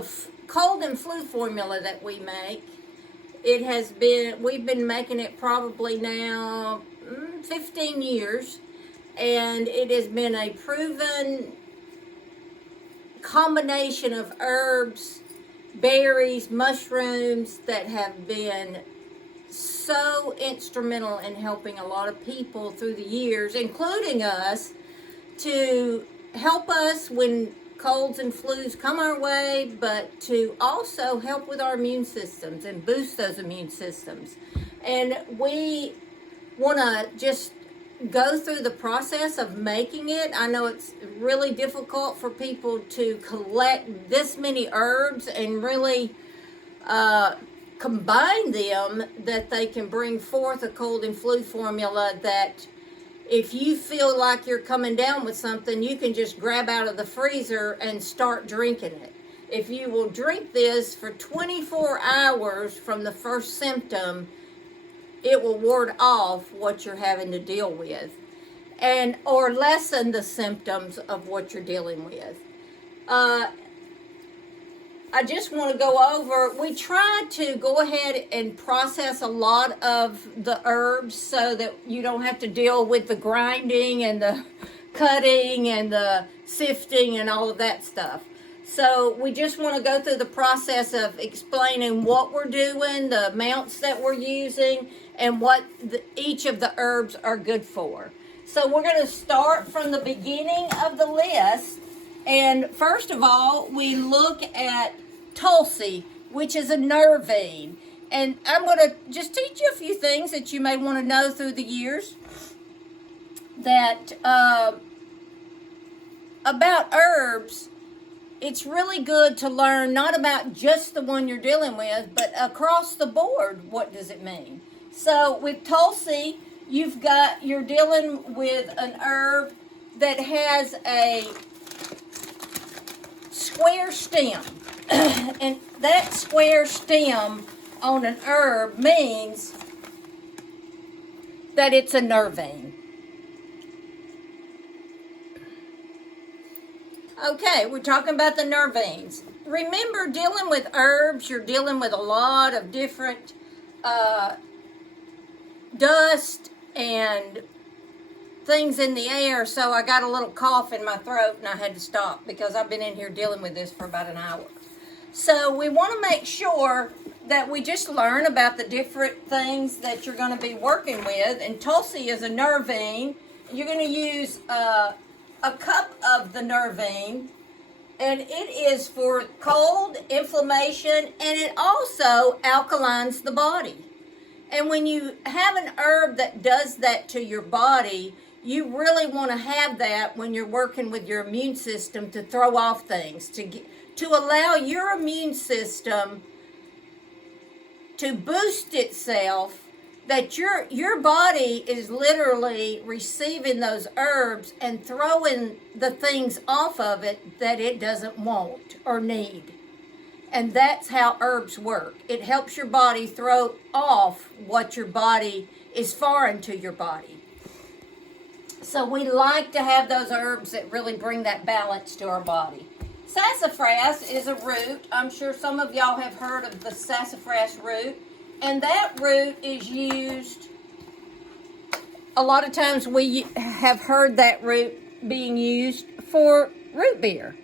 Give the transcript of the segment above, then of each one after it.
the cold and flu formula that we make, we've been making it probably now 15 years, and it has been a proven combination of herbs, berries, mushrooms that have been so instrumental in helping a lot of people through the years, including us, to help us when colds and flus come our way, but to also help with our immune systems and boost those immune systems. And we want to just go through the process of making it. I know it's really difficult for people to collect this many herbs and really combine them, that they can bring forth a cold and flu formula that if you feel like you're coming down with something, you can just grab out of the freezer and start drinking it. If you will drink this for 24 hours from the first symptom, it will ward off what you're having to deal with, and or lessen the symptoms of what you're dealing with. I just want to go over, we tried to go ahead and process a lot of the herbs so that you don't have to deal with the grinding and the cutting and the sifting and all of that stuff. So we just want to go through the process of explaining what we're doing, the amounts that we're using, and what each of the herbs are good for. So we're going to start from the beginning of the list. And first of all, we look at Tulsi, which is a nervine. And I'm going to just teach you a few things that you may want to know through the years that about herbs. It's really good to learn not about just the one you're dealing with, but across the board, what does it mean? So with Tulsi, you're dealing with an herb that has a square stem. And that square stem on an herb means that it's a nervine. Okay, we're talking about the nervines. Remember, dealing with herbs, you're dealing with a lot of different dust and things in the air, so I got a little cough in my throat and I had to stop because I've been in here dealing with this for about an hour. So we want to make sure that we just learn about the different things that you're going to be working with. And Tulsi is a nervine. You're going to use a cup of the nervine, and it is for cold, inflammation, and it also alkalines the body. And when you have an herb that does that to your body, you really want to have that when you're working with your immune system to throw off things, to allow your immune system to boost itself, that your body is literally receiving those herbs and throwing the things off of it that it doesn't want or need. And that's how herbs work. It helps your body throw off what your body is foreign to your body. So we like to have those herbs that really bring that balance to our body. Sassafras is a root. I'm sure some of y'all have heard of the sassafras root. And that root is used, a lot of times we have heard that root being used for root beer.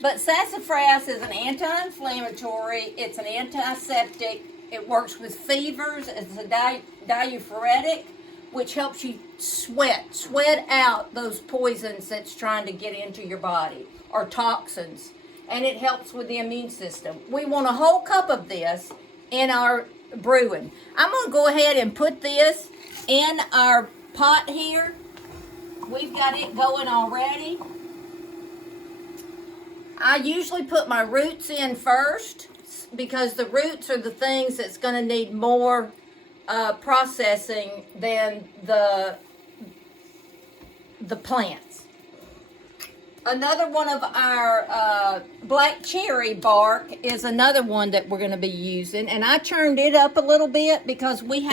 But sassafras is an anti-inflammatory, it's an antiseptic, it works with fevers, it's a diaphoretic, which helps you sweat out those poisons that's trying to get into your body, or toxins, and it helps with the immune system. We want a whole cup of this in our brewing. I'm going to go ahead and put this in our pot here. We've got it going already. I usually put my roots in first because the roots are the things that's going to need more processing than the plants. Another one of our black cherry bark is another one that we're going to be using. And I churned it up a little bit because we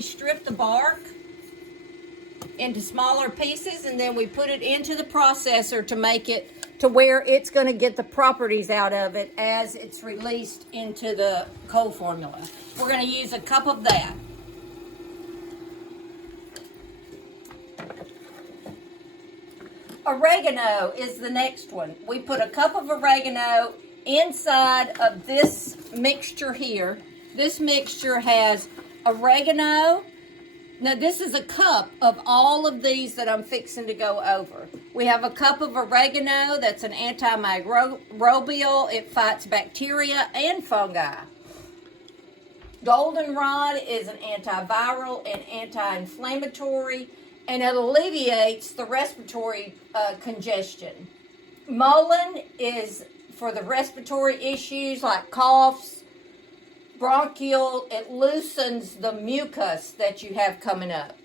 strip the bark into smaller pieces and then we put it into the processor to make it to where it's going to get the properties out of it as it's released into the cold formula. We're going to use a cup of that. Oregano is the next one. We put a cup of oregano inside of this mixture here. This mixture has oregano. Now this is a cup of all of these that I'm fixing to go over. We have a cup of oregano that's an antimicrobial. It fights bacteria and fungi. Goldenrod is an antiviral and anti-inflammatory, and it alleviates the respiratory congestion. Mullein is for the respiratory issues like coughs, bronchial. It loosens the mucus that you have coming up,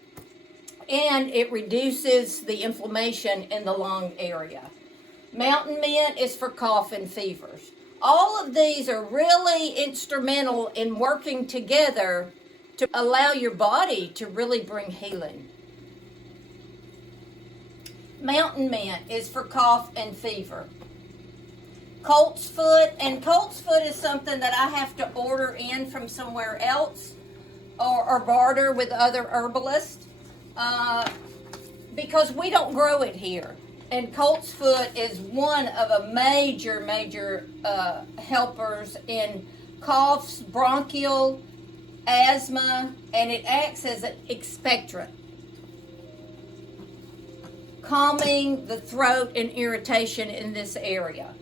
and it reduces the inflammation in the lung area. Mountain mint is for cough and fevers. All of these are really instrumental in working together to allow your body to really bring healing. Mountain mint is for cough and fever. Colt's foot, and colt's foot is something that I have to order in from somewhere else or barter with other herbalists because we don't grow it here. And colt's foot is one of a major helpers in coughs, bronchial, asthma, and it acts as an expectorant, calming the throat and irritation in this area.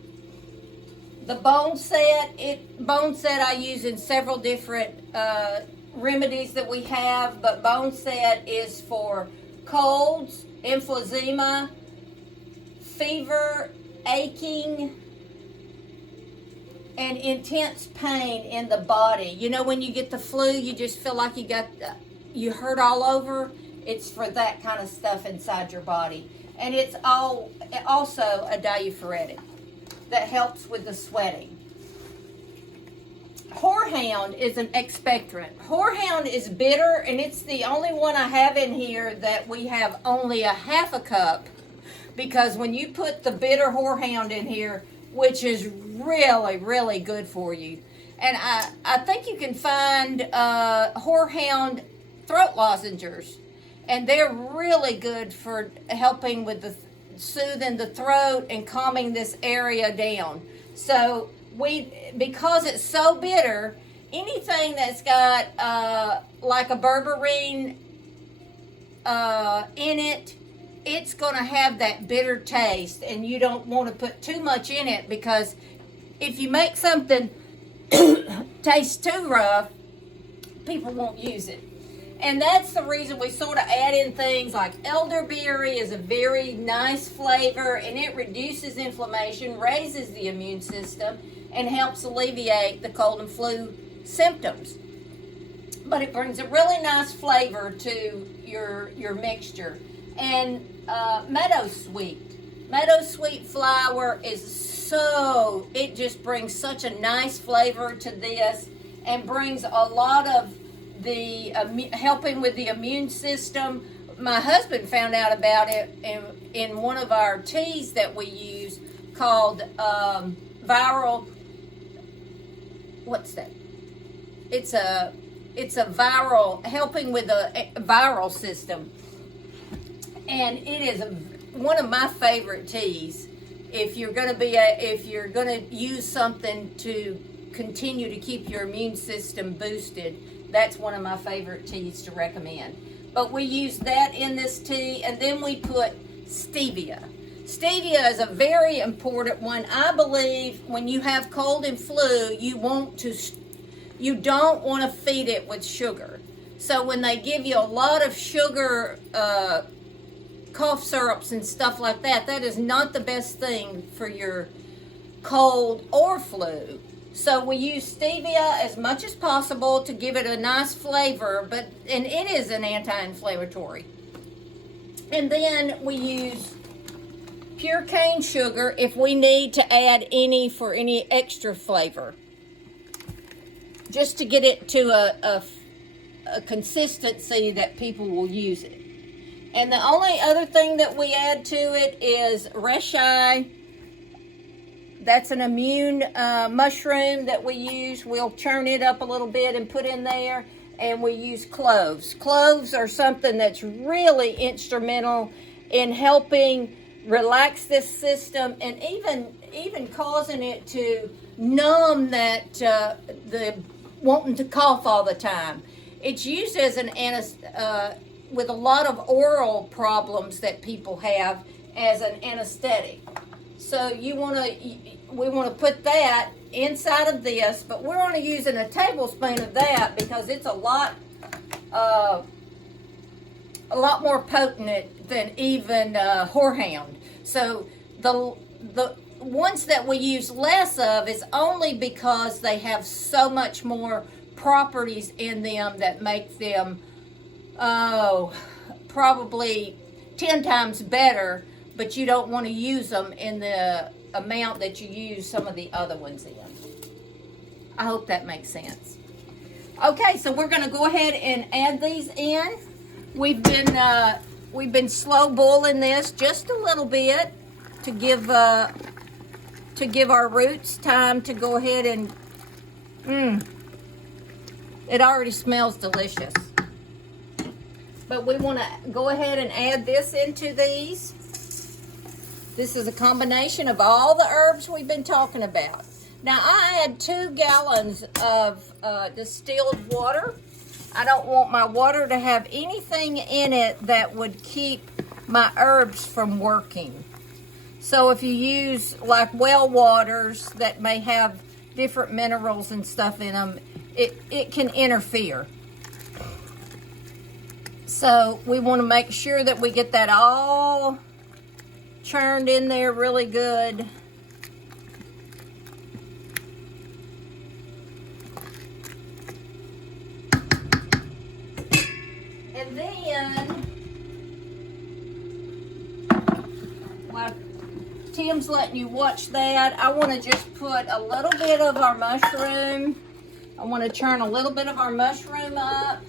The bone set I use in several different remedies that we have, but bone set is for colds, emphysema, fever, aching, and intense pain in the body. You know, when you get the flu, you just feel like you hurt all over. It's for that kind of stuff inside your body. And it's also a diaphoretic that helps with the sweating. Horehound is an expectorant. Horehound is bitter, and it's the only one I have in here that we have only a half a cup, because when you put the bitter horehound in here, which is really good for you, and I think you can find horehound throat lozenges, and they're really good for helping with soothing the throat and calming this area down. So because it's so bitter, anything that's got like a berberine in it, it's going to have that bitter taste, and you don't want to put too much in it, because if you make something taste too rough, people won't use it. And that's the reason we sort of add in things like elderberry is a very nice flavor, and it reduces inflammation, raises the immune system, and helps alleviate the cold and flu symptoms. But it brings a really nice flavor to your mixture. And meadow sweet flower is it just brings such a nice flavor to this, and brings a lot of the helping with the immune system. My husband found out about it in one of our teas that we use called viral. What's that? It's a viral, helping with the viral system, and it is one of my favorite teas. If you're going to use something to continue to keep your immune system boosted, that's one of my favorite teas to recommend. But we use that in this tea, and then we put stevia. Stevia is a very important one. I believe when you have cold and flu, you don't want to feed it with sugar. So when they give you a lot of sugar, cough syrups and stuff like that, that is not the best thing for your cold or flu. So we use stevia as much as possible to give it a nice flavor, and it is an anti-inflammatory. And then we use pure cane sugar if we need to add any for any extra flavor, just to get it to a consistency that people will use it. And the only other thing that we add to it is reishi that's an immune mushroom that we use. We'll churn it up a little bit and put in there. And we use cloves. Cloves are something that's really instrumental in helping relax this system and even causing it to numb that the wanting to cough all the time. It's used as an with a lot of oral problems that people have as an anesthetic. So we want to put that inside of this, but we're only using a tablespoon of that because it's a lot more potent than even horehound. So the ones that we use less of is only because they have so much more properties in them that make them probably 10 times better, but you don't want to use them in the amount that you use some of the other ones in. I hope that makes sense. Okay, so we're going to go ahead and add these in. We've been slow boiling this just a little bit to give our roots time to go ahead and it already smells delicious. But we want to go ahead and add this into these. This is a combination of all the herbs we've been talking about. Now, I add 2 gallons of distilled water. I don't want my water to have anything in it that would keep my herbs from working. So if you use like well waters that may have different minerals and stuff in them, it can interfere. So we want to make sure that we get that all churned in there really good. And then, while Tim's letting you watch that, I want to just put a little bit of our mushroom. I want to churn a little bit of our mushroom up.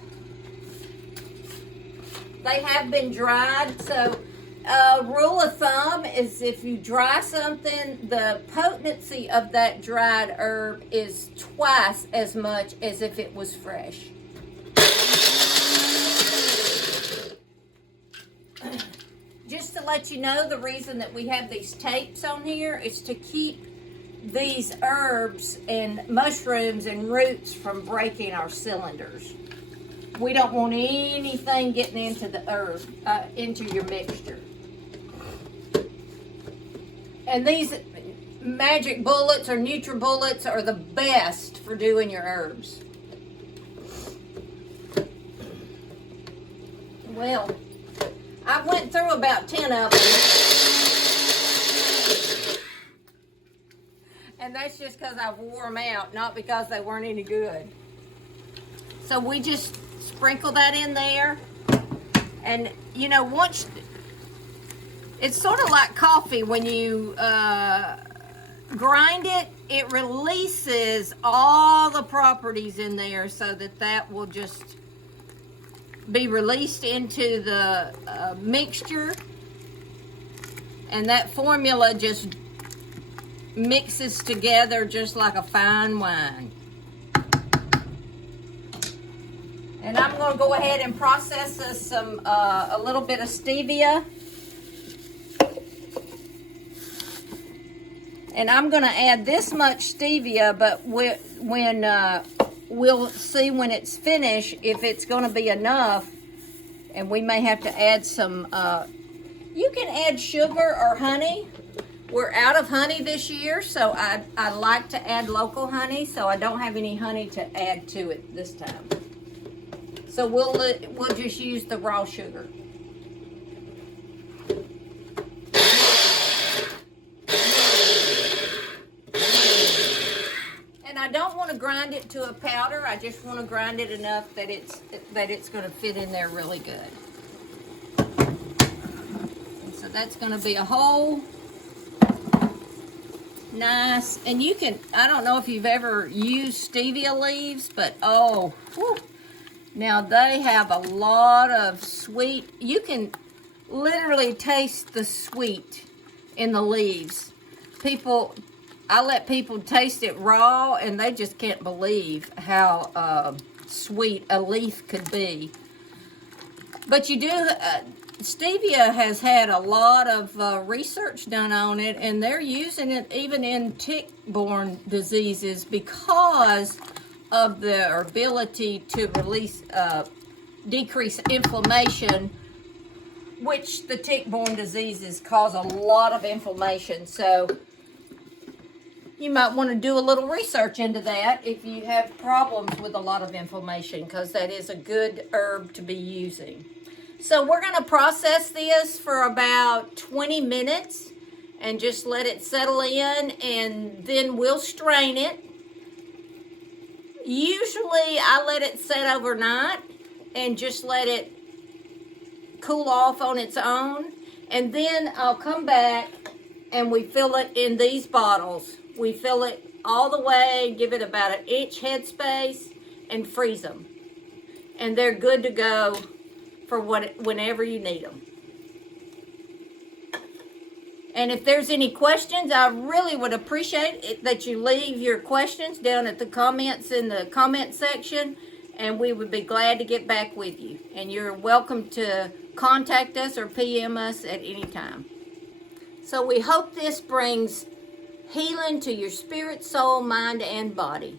They have been dried, so rule of thumb is if you dry something, the potency of that dried herb is twice as much as if it was fresh. Just to let you know, the reason that we have these tapes on here is to keep these herbs and mushrooms and roots from breaking our cylinders. We don't want anything getting into the herb, into your mixture. And these magic bullets or NutriBullets are the best for doing your herbs. Well, I went through about 10 of them. And that's just because I wore them out, not because they weren't any good. So we just sprinkle that in there. And, you know, once, it's sort of like coffee. When you grind it, it releases all the properties in there so that will just be released into the mixture. And that formula just mixes together just like a fine wine. And I'm going to go ahead and process this a little bit of stevia. And I'm going to add this much stevia, but when we'll see when it's finished if it's going to be enough. And we may have to add some, you can add sugar or honey. We're out of honey this year, so I like to add local honey, so I don't have any honey to add to it this time. So we'll just use the raw sugar. And I don't want to grind it to a powder. I just want to grind it enough that it's going to fit in there really good. And so that's going to be a whole nice, and you can, I don't know if you've ever used stevia leaves, but oh, whew. Now they have a lot of sweet. You can literally taste the sweet in the leaves. People, I let people taste it raw, and they just can't believe how sweet a leaf could be. But you do, stevia has had a lot of research done on it, and they're using it even in tick-borne diseases because of their ability to release, decrease inflammation, which the tick-borne diseases cause a lot of inflammation. So you might want to do a little research into that if you have problems with a lot of inflammation, because that is a good herb to be using. So we're going to process this for about 20 minutes and just let it settle in, and then we'll strain it. Usually I let it set overnight and just let it cool off on its own, and then I'll come back and we fill it in these bottles. We fill it all the way, give it about an inch headspace, and freeze them. And they're good to go for whenever you need them. And if there's any questions, I really would appreciate it that you leave your questions down at the comments in the comment section, and we would be glad to get back with you. And you're welcome to contact us or PM us at any time. So we hope this brings healing to your spirit, soul, mind, and body.